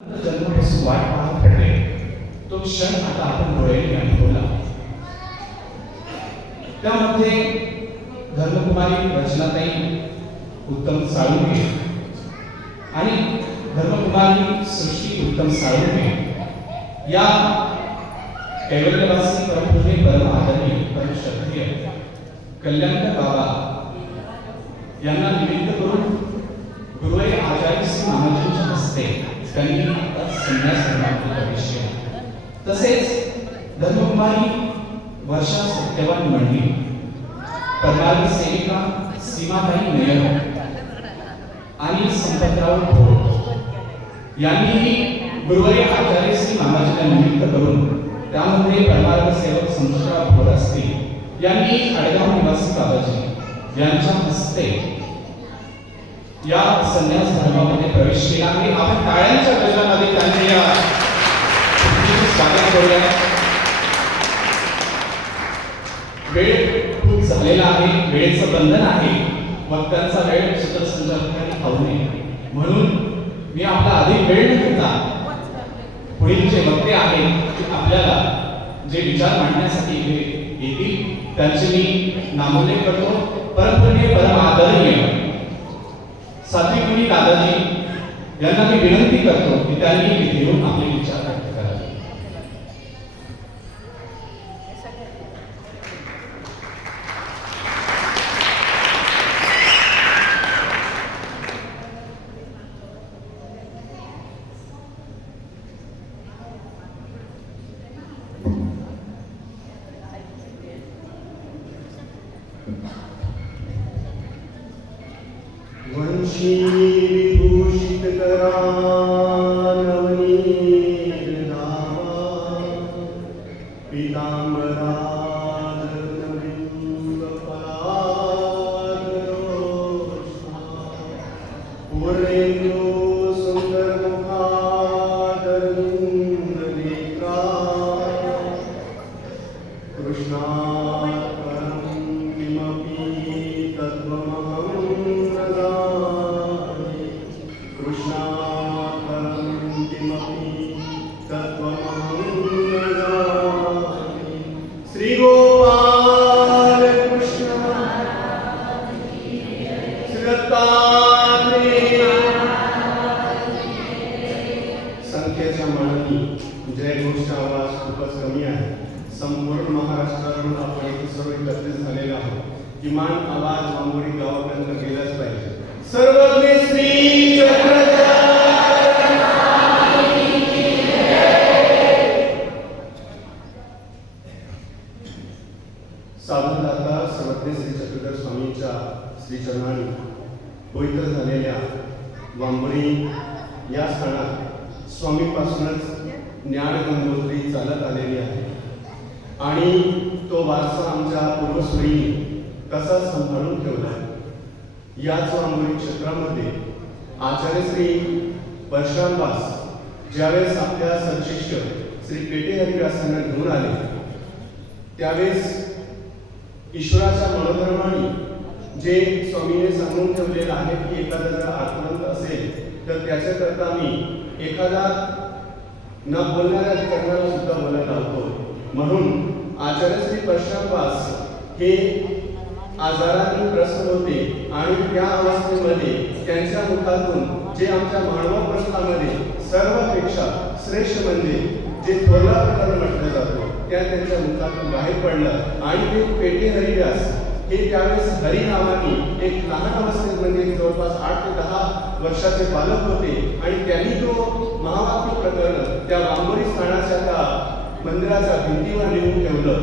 जन्मापासून वाट पाहत पडले तो क्षण आता आपण डोळ्यांनी अनुभवला. त्यामध्ये धर्मकुमारी रचनाताई उत्तम साळुंखे आणि धर्मकुमारी सृष्टी उत्तम साळुंखे या कैवल्यवासी परमपूज्य परम आदरणीय परम श्रद्धेय कल्याणकर बाबा यांना निमित्त करून गुरुवारी आचार्य श्री महाराजांच्या हस्ते त्यांनी संन्यास धर्मात प्रवेश केला. तसेच धर्मकुमारी वर्षा सत्यवान मंडळी, परमार्थ सेविका सीमाताई नयर आणि संपतराव भोर यांनीही गुरुवारी आचार्य श्री महाराजांना निमित्त करून त्यामध्ये परमार्थ सेवक संपतराव भोर असतील यांनी आडगाव निवासी बाबाजी यांच्या हस्ते या संन्यास धर्मामध्ये प्रवेश केला आणि आपण टाळ्यांच्या गजरामध्ये त्यांचे या स्वागत करूया. वेळ खूप झालेला आहे, वेळेचं बंधन आहे, वक्त्यांचा वेळ सूत्रसंचालकांनी खाऊ नये म्हणून मी आपला अधिक वेळ न घेता पुढील जे वक्ते आहेत ते आपल्याला जे विचार मांडण्यासाठी येतील त्यांचे मी नामोल्लेख करतो. परमपूज्य परम आदरणीय सात्विक मुनी दादाजी यांना मी विनंती करतो की त्यांनी इथे येऊन आपले विचार व्यक्त करावे. वंशी विभूषित करा नवनीत धावा पीतांबरा धर्मबिंब पराग रोषा पूर्णेन्दु सुंदर मुखादर नेत्रा कृष्णा श्री गोपाल कृष्ण संख्येच्या मानाने जय घोषचा आवाज खूपच कमी आहे. संपूर्ण महाराष्ट्रातून आपण इथे सर्व एकत्रित झालेले आहोत. किमान आवाज वांबोरी गावापर्यंत गेलाच पाहिजे. सर्वज्ञ श्री साधुदाता सर्वज्ञ श्री चक्रधर स्वामींच्या श्रीचरणाने पवित्र झालेल्या वांबरी या स्थानात स्वामीपासूनच ज्ञान गंगोत्री चालत आलेली आहे आणि तो वारसा आमच्या पूर्वसुरींनी कसा सांभाळून ठेवला. याच वांबरी क्षेत्रामध्ये आचार्य श्री वर्षांवास ज्यावेळेस आपल्या सदशिष्य श्री पेटे हरिव्यासांना घेऊन आले त्यावेळेस ईश्वराच्या मनोधर्माने जे स्वामीने सांगून ठेवलेलं आहे की एखादा जर आक्रमक असेल तर त्याच्याकरता मी एखादा न बोलणाऱ्या कर्णाला सुद्धा बोलायला लावतो. म्हणून आचार्य श्री परशुरामवास हे आजाराने ग्रस्त होते आणि त्या अवस्थेमध्ये त्यांच्या मुखातून जे आमच्या मानव प्रस्थामध्ये सर्वपेक्षा श्रेष्ठ म्हणजे जे थोरला प्रकार म्हटलं जातो त्या त्यांच्या मुखातून बाहेर पडलं आणि ते पेटे हरिव्यास हे त्यावेळेस हरिनामाने एक लहान अवस्थेत म्हणजे जवळपास 8 ते 10 वर्षाचे बालक होते आणि त्यांनी तो महावाक्य प्रकरण त्या वांबोरी स्थानाच्या त्या मंदिराच्या भिंतीवर लिहून ठेवलं.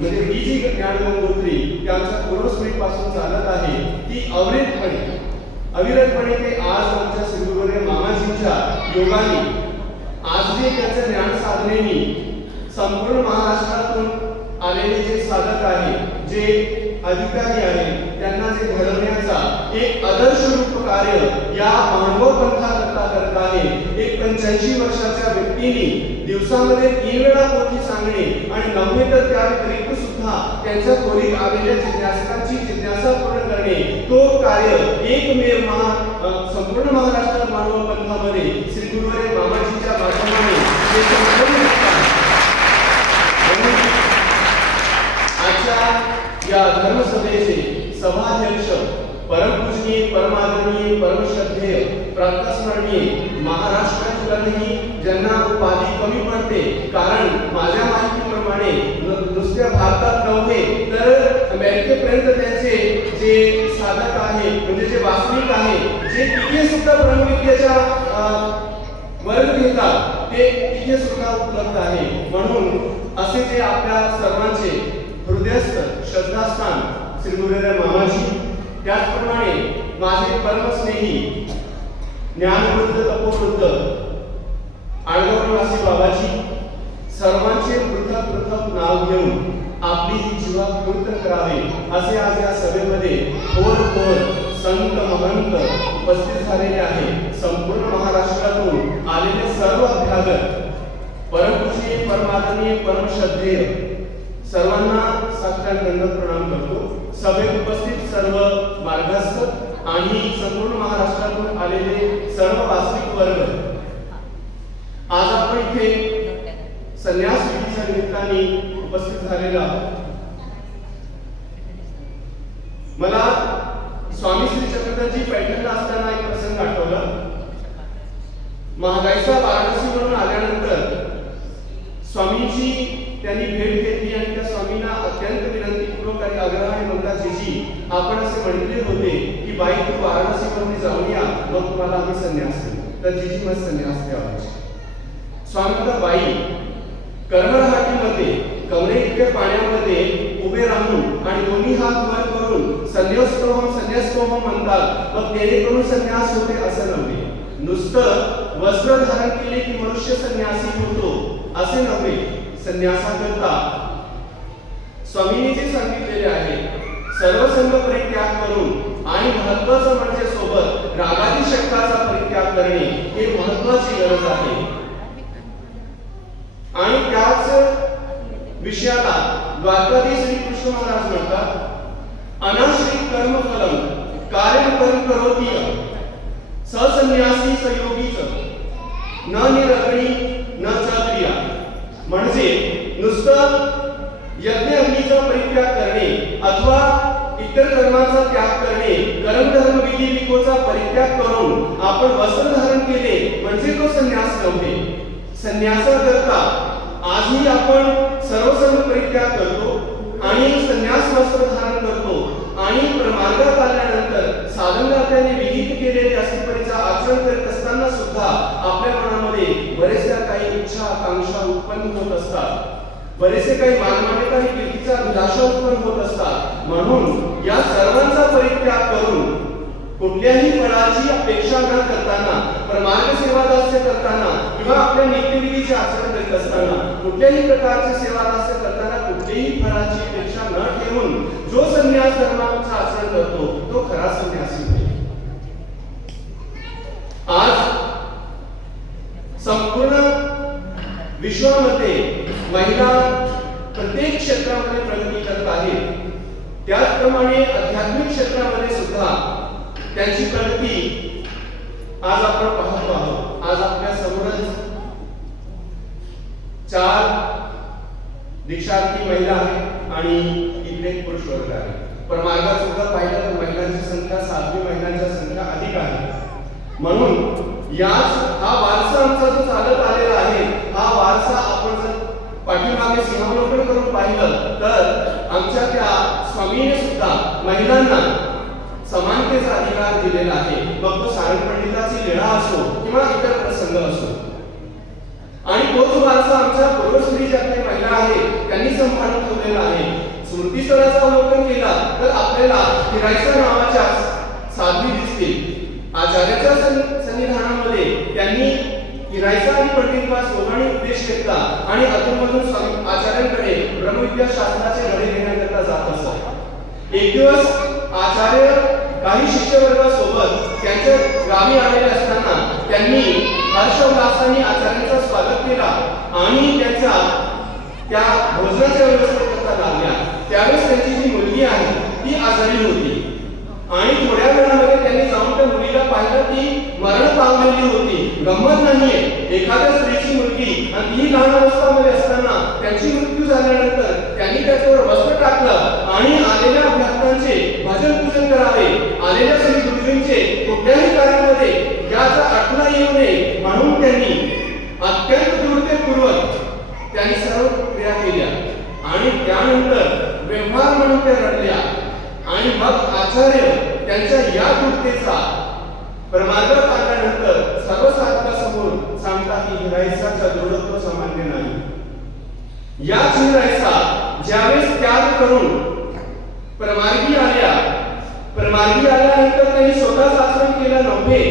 म्हणजे ही जी ज्ञानगंगोत्री त्यांच्या पूर्वस्मृतीपासून चालत आहे ती अविरतपणे ते आज आमच्या श्रीगुरुवर्य मामाजींच्या योगाने आज जे त्यांच्या ज्ञान साधनेनी संपूर्ण महाराष्ट्रातून आलेले जे साधक आहे जे अधिकारी आहे त्यांना जे घडवण्याचा एक आदर्श रूप कार्य या मानव पंथाकरता करत आहे. एक 85 वर्षाच्या व्यक्तीने दिवसामध्ये 3 वेळा पोथी सांगणे आणि नव्हे तर त्या व्यतिरिक्त सुद्धा त्यांच्या खोलीत आलेल्या जिज्ञासकांची जिज्ञासा पूर्ण करणे करणे, तो कार्य एकमेव संपूर्ण महाराष्ट्रात मानव पंथामध्ये श्री गुरुवारी मामाजींच्या माध्यमाने हे संपूर्ण आजच्या या धर्मसभेचे सभाध्यक्ष परमपूजनीय परमादरणीय परमश्रद्धेय प्रातस्मरणीय महाराष्ट्रातूनही ज्यांना उपाधी कमी पडते, कारण माझ्या माहितीप्रमाणे नुसत्या भारतात नव्हे तर अमेरिकेपर्यंत त्यांचे जे साधक आहे म्हणजे जे वास्तविक आहे, जे तिथे सुद्धा ब्रह्मविद्येच्या वर्ग घेतात ते तिथे सुद्धा उपलब्ध आहे. म्हणून असे जे आपल्या सर्वांचे हृदयस्थ श्रद्धास्थान श्री गुरुदेव मामाजी, त्याचप्रमाणे माझे परमस्नेही ज्ञानवृद्ध तपोवृद्ध आडगाववासी बाबाजी, सर्वांचे पृथक पृथक नाव घेऊन आपली जीवात कीर्तन करावे असे आज या सभेमध्ये थोर संत महंत उपस्थित झालेले आहे. संपूर्ण महाराष्ट्रातून आलेले सर्व अभ्यागत परमपूजनीय परमादरणीय परमश्रद्धेय सर्वांना साष्टांग दंडवत प्रणाम करतो. सभेत उपस्थित सर्व मार्गस्थ आणि संपूर्ण महाराष्ट्रातून आलेले सर्व वास्तविक वर्ग, आज आपण इथे संन्यास विधीच्या निमित्ताने उपस्थित झालेला आहोत. मला स्वामी श्री चक्रधरजी पैठणला असताना एक प्रसंग आठवला. महागाईचा वाराणसीवरून आल्यानंतर स्वामींची त्यांनी भेट घेतली आणि त्या स्वामींना अत्यंत विनंतीपूर्वक आणि आग्रहाने म्हणतात, जीजी आपण असे म्हटले होते की बाई तू वाराणसीवरून जाऊन या, मग तुम्हाला आम्ही संन्यास देऊ. तर जीजी मग संन्यास द्यावा. स्वामी म्हणतात, बाई कर्मरहाटीमध्ये कमरे इतक्या पाण्यामध्ये उभे राहून आणि दोन्ही हात वर करून संन्यासोहम म्हणतात, मग जेणेकरून संन्यास होते असं नव्हे. नुसतं वस्त्र धारण केले की मनुष्य संन्यासी होतो असे नव्हे. संन्यासाकरता स्वामींनी जे सांगितलेले आहे, सर्व संघ परित्याग करून आणि महत्वाचं म्हणजे सोबत रागादी शक्ताचा परित्याग करणे हे महत्वाची गरज आहे. आणि त्याच विषयाला द्वारकाधीश श्री कृष्ण महाराज म्हणतात, अनाश्रित कर्म फलम कार्यम कर्म करोति ससन्यासी सयोगीच न निरग्नी न च क्रिया. म्हणजे नुसतं यज्ञ अग्नीचा परित्याग करणे अथवा इतर कर्माचा त्याग करणे, कर्मधर्म विधी विकोचा परित्याग करून आपण वस्त्र धारण केले म्हणजे तो संन्यास नव्हे. संन्यासाकरता आजही आपण सर्व संघ परित्याग करतो आणि संन्यास वस्त्र धारण करतो आणि मार्गात आल्यानंतर साधनार्थाने विहित केलेले अष्टपरीचा आचरण करत असताना सुद्धा आपल्या मनामध्ये बरेचशा काही इच्छा आकांक्षा उत्पन्न होत असतात, बरेचसे काही मानमान्यता आणि कीर्तीचा अभिलाषा उत्पन्न होत असतात. म्हणून या सर्वांचा परित्याग करून कुठल्याही फळाची अपेक्षा न करताना, परमार्ग सेवादास्य करताना किंवा आपल्या नित्यविधीचे आचरण करीत असताना, कुठल्याही प्रकारचे सेवादास्य करताना कुठलीही फळाची अपेक्षा न ठेवून जो संन्यास धर्माचं आचरण करतो तो खरा संन्यासी होईल. आज संपूर्ण विश्वामध्ये महिला प्रत्येक क्षेत्रामध्ये प्रगती करत आहेत. त्याचप्रमाणे आध्यात्मिक क्षेत्रामध्ये सुद्धा त्यांची प्रगती आज आपण पाहतो आहोत. आज आपल्या समोरच 4 दीक्षार्थी महिला आहेत आणि इकडे पुरुष वर्ग आहे. पण मार्गात सुद्धा पाहिलं तर महिलांची संख्या, साध्वी महिलांच्या संख्या अधिक आहे. म्हणून याच हा वारसा आमचा जो चालत आलेला आहे, हा वारसा आपण जर पाठीमागे सिंहावलोकन करून पाहिलं तर आमच्या त्या स्वामीने सुद्धा महिलांना समानतेचा अधिकार दिलेला आहे. मग तो सारंग पंडिताची लीळा असो किंवा इतर प्रसंग असो. आणि तोच वारसा आमच्या पूर्वस्त्री ज्या काही महिला आहेत त्यांनी सांभाळून ठेवलेला आहे. स्मृतीस्तराचं अवलोकन केला तर आपल्याला हिरायसा नावाच्या साध्वी दिसतील. आचार्याच्या सन्निधानामध्ये त्यांनी हिरायसा आणि पंडितवास दोघांनी उपदेश घेतला आणि अधूनमधून आचार्यांकडे ब्रह्मविद्या शास्त्राचे धडे घेण्याकरता जात असत. एक दिवस आचार्य काही शिष्यवर्गासोबत त्यांच्या गावी आलेले असताना त्यांनी हर्षोल्लासाने आचार्यांचं स्वागत केला आणि त्यांच्या त्या भोजनाच्या व्यवस्थेकरता लागल्या. त्यावेळेस त्यांची जी मुलगी आहे ती आजारी होती एखाद्या स्त्रीची मुलगी आणि ती लहान अवस्थामध्ये असताना त्यांची मृत्यू झाल्यानंतर त्यांनी त्याच्यावर वस्त्र टाकलं आणि आलेल्या भक्तांचे भजन पूजन करावे, आलेल्या श्री गुरुजींचे कुठल्याही कार्यामध्ये याचा अडथळा येऊ नये म्हणून त्यांनी अत्यंत दृढतेपूर्वक त्यांनी सर्व क्रिया केल्या आणि त्यानंतर व्यवहार म्हणून त्या रडल्या आणि मग आचार्य त्यांच्या या दृढतेचा परमार्ग काढल्यानंतर सर्व साधकासमोर सांगतात की हिरायसाचा दृढत्व सामान्य नाही. याच हिरायसा ज्यावेळेस त्याग करून परमार्गी आल्यानंतर त्यांनी स्वतःच आचरण केलं नव्हे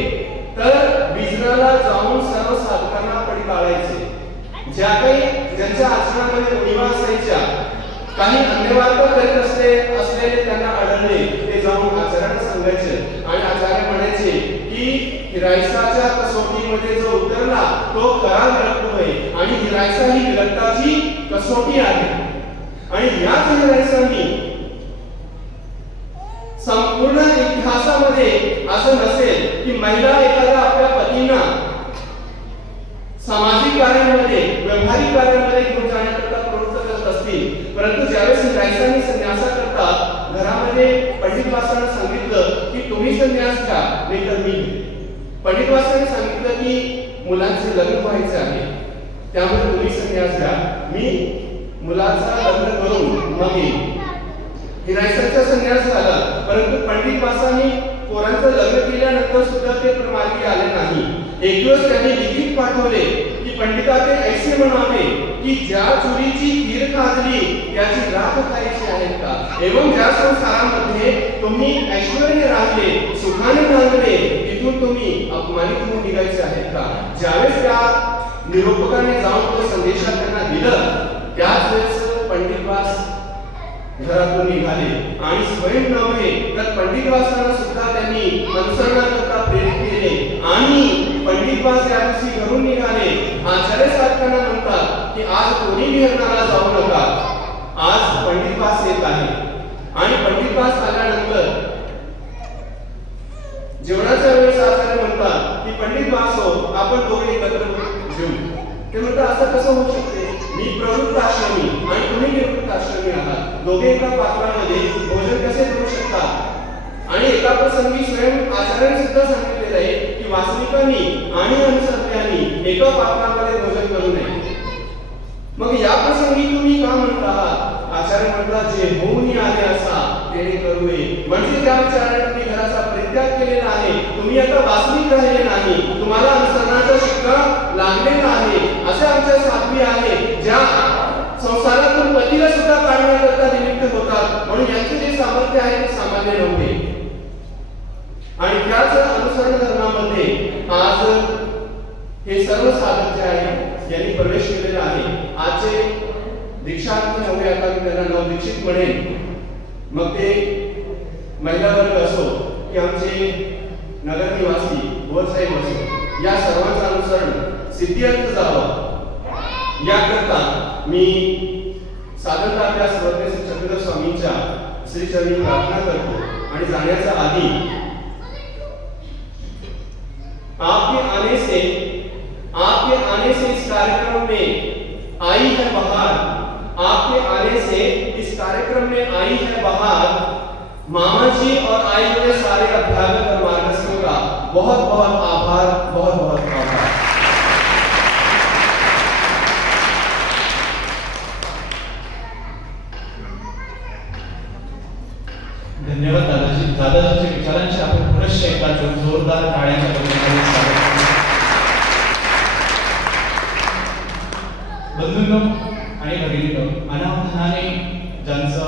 तर बिजराला जाऊन सर्व साधकांना पडताळायचे. ज्यांच्या आचरणामध्ये उणिवा असायच्या, काही अन्यवाद करीत असलेले त्यांना आढळले, ते जाऊन आचार्यांना सांगायचे आणि आचार्य म्हणायचे की हिरायसाच्या कसोटीमध्ये जो उतरला तो खरा विरक्त होय आणि हिरायसा ही विरक्ताची कसोटी आहे. आणि याच हिरायसांनी संपूर्ण इतिहासामध्ये असं नसेल की महिला एखाद्या आपल्या पतींना सामाजिक कार्यांमध्ये, व्यवहारिक कार्यांमध्ये घेऊन जाण्याकरता प्रवृत्त करत असतील, परंतु ज्यावेळेस हिरायसांनी संन्यासाकरता घरामध्ये पंडित वासनाला सांगितलं की तुम्ही संन्यास घ्या नाहीतर मी. पंडित वासनाने सांगितलं की मुलांचे लग्न व्हायचे आहे त्यामुळे तुम्ही संन्यास घ्या, मी मुलाचा लग्न करून मग येईन. हिरायसाचा संन्यास झाला, परंतु पंडित वासानी पोरांचं लग्न केल्यानंतर सुद्धा ते प्रमार्गी आले नाही. एक दिवस त्यांनी लिखित पाठवले की पंडिता ते ऐसे म्हणावे की ज्या चुरीची खीर खाल्ली त्याची राख खायची आहे का, एवं ज्या संसारामध्ये तुम्ही ऐश्वर्य राहिले, सुखाने नांदले, तिथून तुम्ही अपमानित होऊन निघायचे आहेत का. ज्यावेळेस त्या निरूपकाने जाऊन तो संदेशा त्यांना दिलं त्याच वेळेस पंडित वास घरातून निघाले आणि स्वयं नव्हे तर पंडित वासांना सुद्धा त्यांनी अनुसरणाकरता प्रेरित केले आणि पंडित वास या दिवशी घरून निघाले. आचार्य साधकांना म्हणतात की आज कोणी विहरणाला जाऊ नका, आज पंडित वास येत आहे. आणि पंडित वास आल्यानंतर जेवणाच्या वेळेस आचार्य म्हणतात की पंडित वास हो, आपण दोघे एकत्र जेवू. ते म्हणतात असं कसं होऊ शकते, मी प्रवृत्त आश्रमी आणि तुम्ही निवृत्त आश्रमी आहात, दोघे एका पात्रामध्ये भोजन कसे करू शकता. आणि एका प्रसंगी स्वयं आचार्याने सुद्धा सांगितलेलं आहे की वासनिकांनी आणि अनुसर्त्यांनी एका पात्रामध्ये भोजन करू नये. मग या प्रसंगी तुम्ही का म्हणता आहात. आचार्य म्हणतात जे होऊन आले असा तेने करूये, म्हणजे त्या विचाराने तुम्ही घराचा परित्याग केलेला आहे, तुम्ही आता वासनिक राहिले नाही, तुम्हाला अनुसरणाचा शिक्का लागलेला आहे. असे आमच्या साध्वी आहे ज्या संसारातून पतीला सुद्धा काढण्याकरता निमित्त होतात, म्हणून यांचे जे सामर्थ्य आहे ते सामान्य नव्हे. आणि त्याच अनुसरण धर्मामध्ये आज हे सर्व साधक जे आहे यांनी प्रवेश केलेला आहे. आजचे दीक्षार्थी नव्हे, आता मी त्यांना नवदीक्षित म्हणेन, मग ते महिला वर्ग असो की आमचे नगर निवासी गोरसाहेब असो, या सर्वांचं अनुसरण सिद्धिअर्थ जावं याकरता मी साधनता आपल्या सर्वज्ञ श्री चक्रधर स्वामींच्या श्रीचरणी प्रार्थना करतो. आणि जाण्याच्या आधी आपके आने से इस कार्यक्रम में आई है बहार, आपके आने से इस कार्यक्रम में आई है बहार, मामा जी और आए हुए सारे अभ्यागत और मार्गदर्शकों का बहुत बहुत आभार, बहुत बहुत आभार. धन्यवाद दादाजी. दादाजीच्या विचारांची आपण पुनश्च एकदा जोरदार टाळ्यांच्या गजराने स्वागत करू. बंधूंनो आणि भगिनींनो, अनावधानाने ज्यांचं